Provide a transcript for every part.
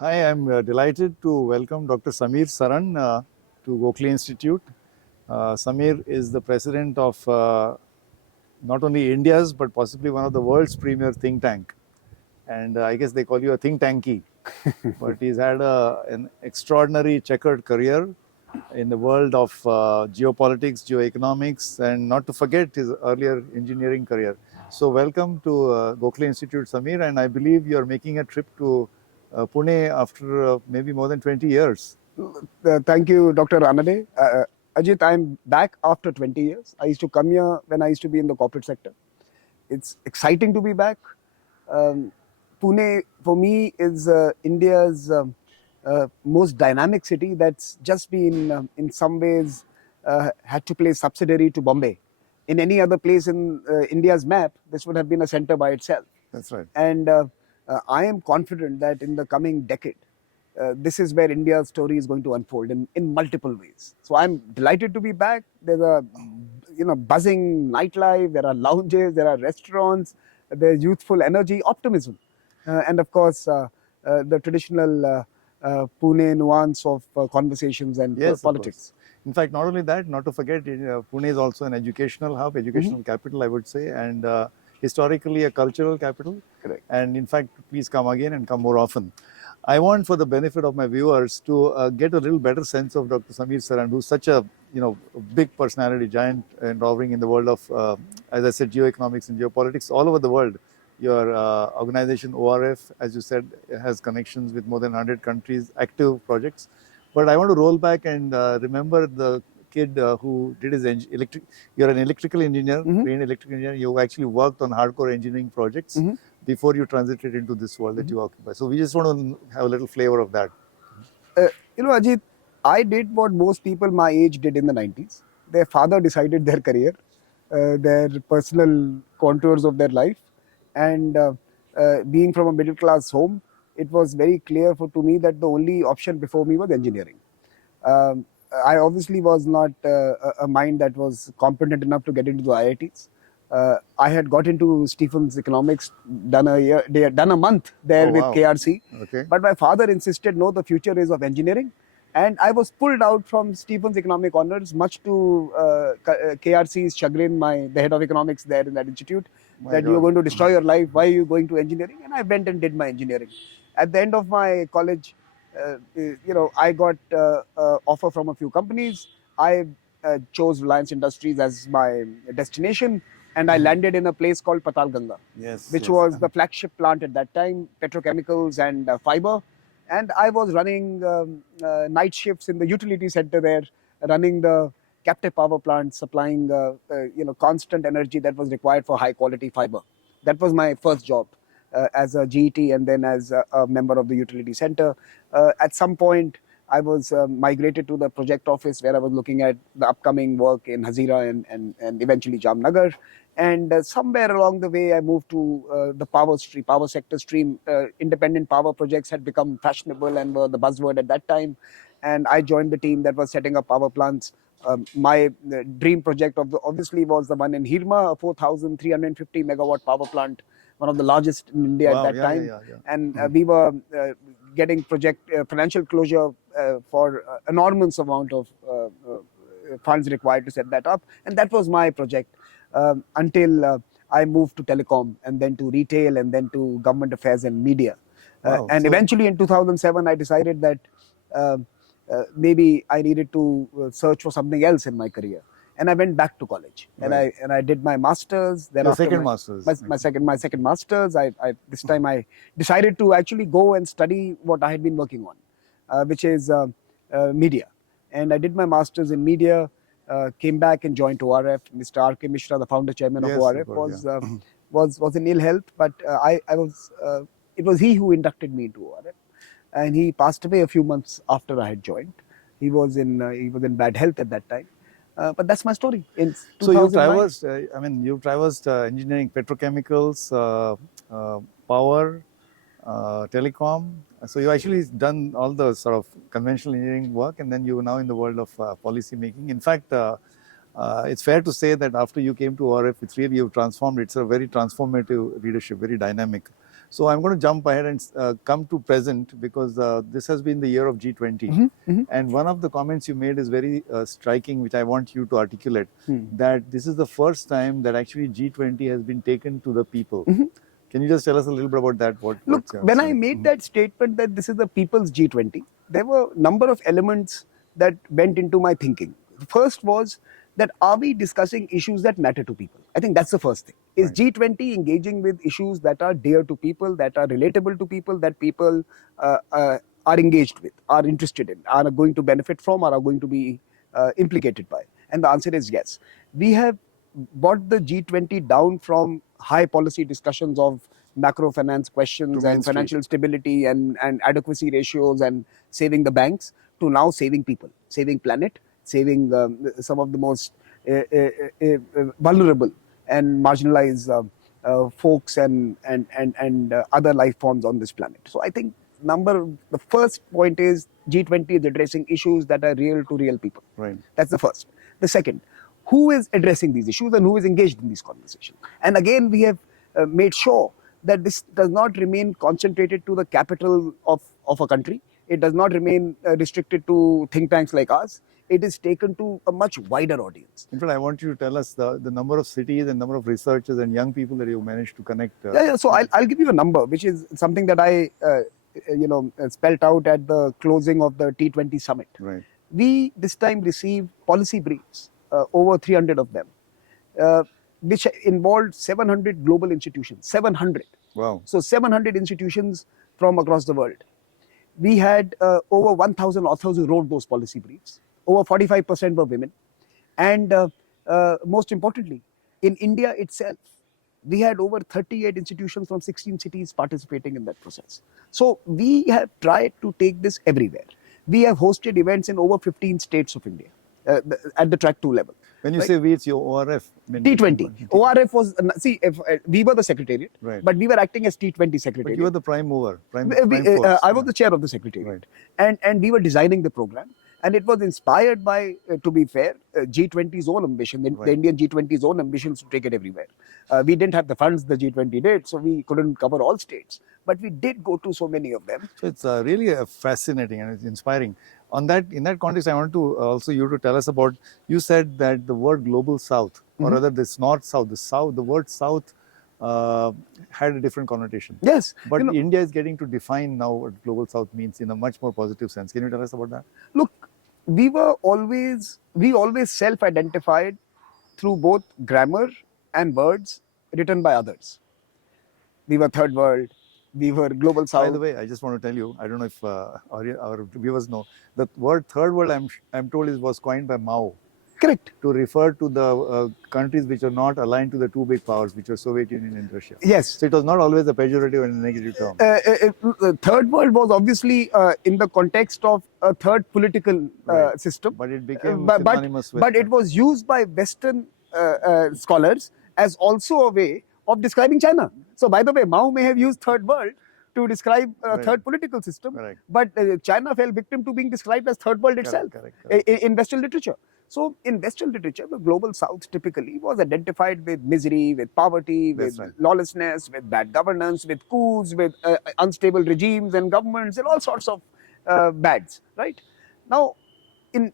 Hi, I'm delighted to welcome Dr. Samir Saran to Gokhale Institute. Samir is the president of not only India's but possibly one of the world's premier think tank. And I guess they call you a think tanky. But he's had an extraordinary checkered career in the world of geopolitics, geoeconomics, and not to forget his earlier engineering career. So welcome to Gokhale Institute, Samir, and I believe you're making a trip to Pune after maybe more than 20 years. Thank you, Dr. Ranade. Ajit, I'm back after 20 years. I used to come here when I used to be in the corporate sector. It's exciting to be back. Um, Pune, for me, is India's most dynamic city that's just been, in some ways, had to play subsidiary to Bombay. In any other place in India's map, this would have been a center by itself. That's right. And I am confident that in the coming decade, this is where India's story is going to unfold in multiple ways. So I'm delighted to be back. There's a buzzing nightlife. There are lounges. There are restaurants. There's youthful energy, optimism, and of course the traditional Pune nuance of conversations and Yes, politics. In fact, not only that, not to forget, Pune is also an educational hub, educational capital, I would say, and historically a cultural capital. Correct. And in fact, please come again and come more often. I want, for the benefit of my viewers, to get a little better sense of Dr. Samir Saran, who's such a big personality, giant and hovering in the world of, as I said, geoeconomics and geopolitics all over the world. Your organization ORF, as you said, has connections with more than 100 countries, active projects. But I want to roll back and remember the kid who did his electric. You're an electrical engineer, trained electrical engineer. You actually worked on hardcore engineering projects before you transited into this world that you occupy. So we just want to have a little flavor of that. Ajit, I did what most people my age did in the 90s. Their father decided their career, their personal contours of their life, and being from a middle class home, it was very clear to me that the only option before me was engineering. Um, I obviously was not a mind that was competent enough to get into the IITs. I had got into Stephen's economics, done a month there with KRC. Okay. But my father insisted, no, the future is of engineering. And I was pulled out from Stephen's economic honors, much to KRC's chagrin, the head of economics there in that institute, that you're going to destroy your life. Why are you going to engineering? And I went and did my engineering. At the end of my college, I got offer from a few companies. I chose Reliance Industries as my destination, and I landed in a place called Patal Ganga, which was the flagship plant at that time, petrochemicals and fiber. And I was running night shifts in the utility center there, running the captive power plant, supplying constant energy that was required for high quality fiber. That was my first job. As a GET and then as a member of the utility center. At some point, I was migrated to the project office where I was looking at the upcoming work in Hazira and eventually Jamnagar. And somewhere along the way, I moved to the power sector stream. Independent power projects had become fashionable and were the buzzword at that time. And I joined the team that was setting up power plants. My dream project obviously was the one in Hirma, a 4,350 megawatt power plant, one of the largest in India at that time. And we were getting financial closure for enormous amount of funds required to set that up. And that was my project until I moved to telecom and then to retail and then to government affairs and media. And eventually in 2007, I decided that maybe I needed to search for something else in my career. And I went back to college, and I did my masters. Then Your after second masters. my second masters, this time I decided to actually go and study what I had been working on, which is media. And I did my masters in media. Came back and joined ORF. Mr. R.K. Mishra, the founder chairman of ORF, was in ill health, but it was he who inducted me into ORF, and he passed away a few months after I had joined. He was in bad health at that time. But that's my story. So you traversed, you've traversed engineering, petrochemicals, power, telecom. So you actually done all the sort of conventional engineering work, and then you're now in the world of policy making. In fact, it's fair to say that after you came to ORF, it's really you've transformed. It's a very transformative leadership, very dynamic. So I'm going to jump ahead and come to present, because this has been the year of G20. And one of the comments you made is very striking, which I want you to articulate, that this is the first time that actually G20 has been taken to the people. Can you just tell us a little bit about that? Look, when I made that statement that this is the people's G20, there were a number of elements that went into my thinking. The first was that, are we discussing issues that matter to people? I think that's the first thing. Is Right. G20 engaging with issues that are dear to people, that are relatable to people, that people are engaged with, are interested in, are going to benefit from, or are going to be implicated by? And the answer is yes. We have brought the G20 down from high policy discussions of macro finance questions To Main and Street. financial stability and adequacy ratios and saving the banks, to now saving people, saving planet, saving some of the most vulnerable and marginalized folks and other life forms on this planet. So I think the first point is G20 is addressing issues that are real to real people. Right. That's the first. The second, who is addressing these issues and who is engaged in these conversations? And again, we have made sure that this does not remain concentrated to the capital of a country. It does not remain restricted to think tanks like ours. It is taken to a much wider audience. In fact, I want you to tell us the number of cities and number of researchers and young people that you managed to connect. Yeah. So I'll give you a number, which is something that I spelt out at the closing of the T20 summit. Right. We this time received policy briefs, over 300 of them, which involved 700 global institutions. 700. Wow. So 700 institutions from across the world. We had over 1,000 authors who wrote those policy briefs. Over 45% were women. And most importantly, in India itself, we had over 38 institutions from 16 cities participating in that process. So we have tried to take this everywhere. We have hosted events in over 15 states of India at the track 2 level. When you say we, it's your ORF. T20. ORF was, we were the secretariat, Right. but we were acting as T20 secretariat. But you were the prime mover, prime I force. was the chair of the secretariat. Right. And we were designing the program. And it was inspired by, to be fair, G20's own ambition, the Indian G20's own ambitions to take it everywhere. We didn't have the funds the G20 did, so we couldn't cover all states. But we did go to so many of them. So it's really fascinating and it's inspiring. In that context, I want to also you to tell us about, you said that the word global south, or rather this north-south, the word south had a different connotation. Yes. But India is getting to define now what global south means in a much more positive sense. Can you tell us about that? Look, we always self-identified through both grammar and words written by others. We were third world. We were global south. By the way, I just want to tell you, I don't know if our viewers know, the word third world, I'm told, was coined by Mao. Correct. To refer to the countries which are not aligned to the two big powers, which are Soviet Union and Russia. Yes. So it was not always a pejorative and a negative term. The third world was obviously in the context of a third political system. But it became synonymous with... But it was used by Western scholars as also a way of describing China. So by the way, Mao may have used third world to describe a third political system, but China fell victim to being described as third world itself in Western literature. So in Western literature, the global south typically was identified with misery, with poverty, with lawlessness, with bad governance, with coups, with unstable regimes and governments and all sorts of bads, right? Now, in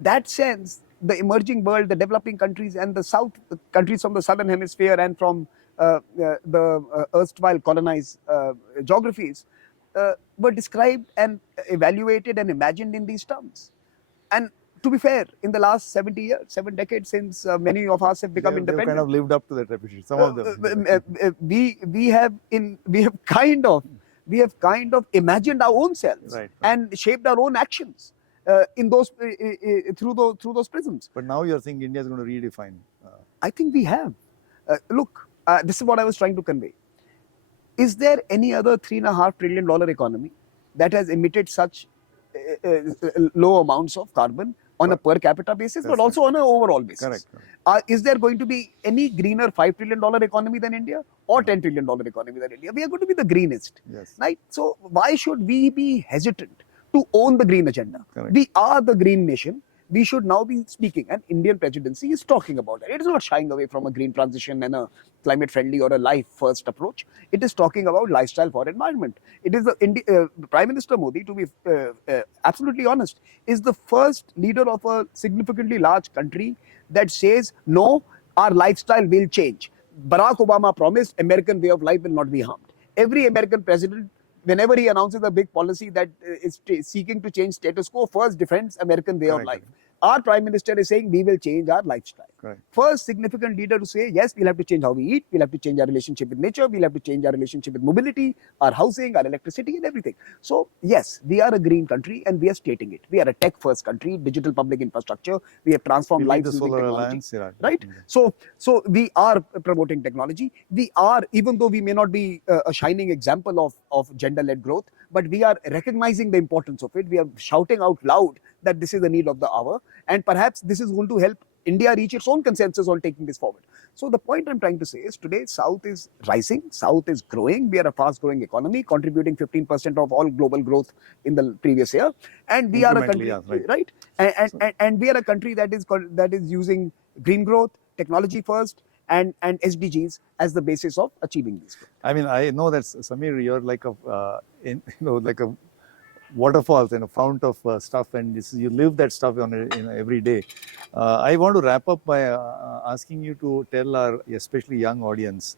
that sense, the emerging world, the developing countries and the south, the countries from the southern hemisphere and from the erstwhile colonized geographies were described and evaluated and imagined in these terms. And to be fair, in the last 70 years, 7 decades since many of us have become independent, kind of lived up to that reputation. Some of them. We have kind of imagined our own selves and shaped our own actions in those through those prisms. But now you're saying India is going to redefine. I think we have. Look, this is what I was trying to convey. Is there any other $3.5 trillion economy that has emitted such low amounts of carbon on a per capita basis, but also on an overall basis? Correct. Is there going to be any greener $5 trillion economy than India or $10 trillion economy than India? We are going to be the greenest, right? So why should we be hesitant to own the green agenda? We are the green nation. we should now be speaking. And Indian presidency is talking about that. It is not shying away from a green transition and a climate friendly or a life first approach. It is talking about lifestyle for environment. It is the Prime Minister Modi, to be absolutely honest, is the first leader of a significantly large country that says, no, our lifestyle will change. Barack Obama promised American way of life will not be harmed. Every American president, whenever he announces a big policy that is seeking to change status quo, first defends American way of life. Our Prime Minister is saying we will change our lifestyle. First significant leader to say, yes, we'll have to change how we eat, we'll have to change our relationship with nature, we'll have to change our relationship with mobility, our housing, our electricity and everything. So yes, we are a green country and we are stating it. We are a tech first country, digital public infrastructure, we have transformed lives using technology. Right? So we are promoting technology. We are, even though we may not be a shining example of gender-led growth, but we are recognizing the importance of it. We are shouting out loud that this is the need of the hour, and perhaps this is going to help India reach its own consensus on taking this forward. So the point I'm trying to say is today South is rising, South is growing. We are a fast-growing economy, contributing 15% of all global growth in the previous year, and we are a country, right? And we are a country that is using green growth, technology first, and SDGs as the basis of achieving this. I mean, I know that Samir, you're like like a waterfalls and a fount of stuff, and you live that stuff on every day. I want to wrap up by asking you to tell our especially young audience,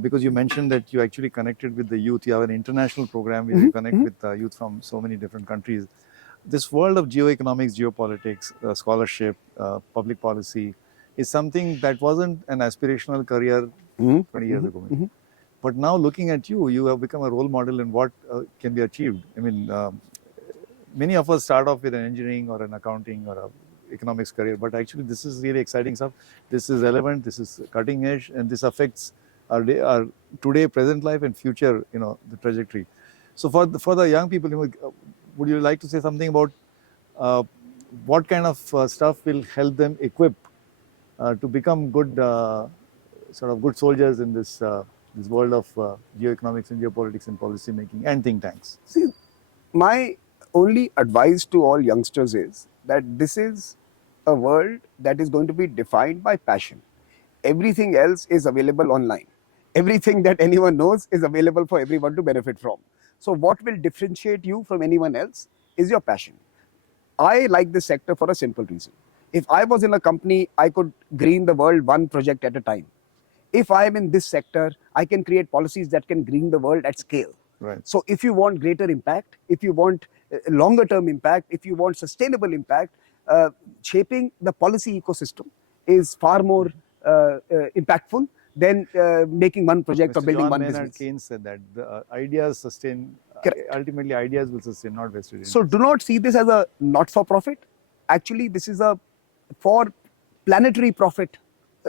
because you mentioned that you actually connected with the youth. You have an international program where you connect with youth from so many different countries. This world of geoeconomics, geopolitics, scholarship, public policy is something that wasn't an aspirational career 20 years ago. But now looking at you, you have become a role model in what can be achieved. I mean, many of us start off with an engineering or an accounting or an economics career, but actually this is really exciting stuff. This is relevant, this is cutting edge, and this affects our today, present life and future, the trajectory. So for the young people, would you like to say something about what kind of stuff will help them equip to become good, sort of good soldiers in this world of geoeconomics and geopolitics and policy making and think tanks? See, my only advice to all youngsters is that this is a world that is going to be defined by passion. Everything else is available online. Everything that anyone knows is available for everyone to benefit from. So what will differentiate you from anyone else is your passion. I like this sector for a simple reason. If I was in a company, I could green the world one project at a time. If I am in this sector, I can create policies that can green the world at scale. So if you want greater impact, if you want longer term impact, if you want sustainable impact, shaping the policy ecosystem is far more impactful than making one project or building one business. Keynes said that the ideas sustain, ultimately ideas will sustain, not vested interests. So do not see this as a not-for-profit. Actually, this is a for planetary profit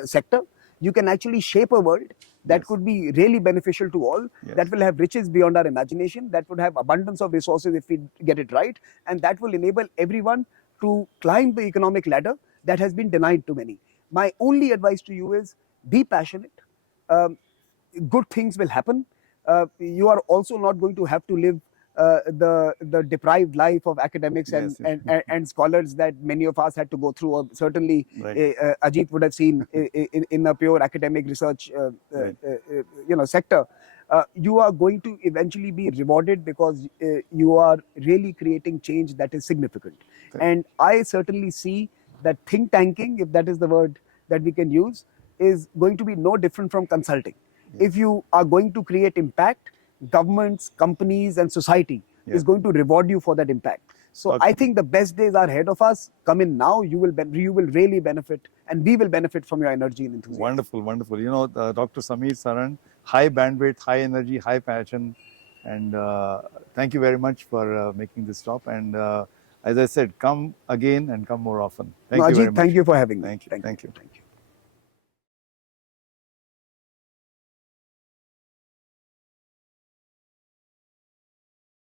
sector. You can actually shape a world that could be really beneficial to all, that will have riches beyond our imagination, that would have abundance of resources if we get it right, and that will enable everyone to climb the economic ladder that has been denied to many. My only advice to you is be passionate. Good things will happen. You are also not going to have to live the deprived life of academics and scholars that many of us had to go through. Or certainly, Ajit would have seen in a pure academic research sector. You are going to eventually be rewarded because you are really creating change that is significant. And I certainly see that think tanking, if that is the word that we can use, is going to be no different from consulting. If you are going to create impact, governments, companies, and society is going to reward you for that impact. So I think the best days are ahead of us. Come in now, you will really benefit, and we will benefit from your energy and enthusiasm. Wonderful, wonderful. Dr. Samir Saran, high bandwidth, high energy, high passion, and thank you very much for making this stop. And as I said, come again and come more often. Thank you very much. Ajit, thank you for having me. Thank you.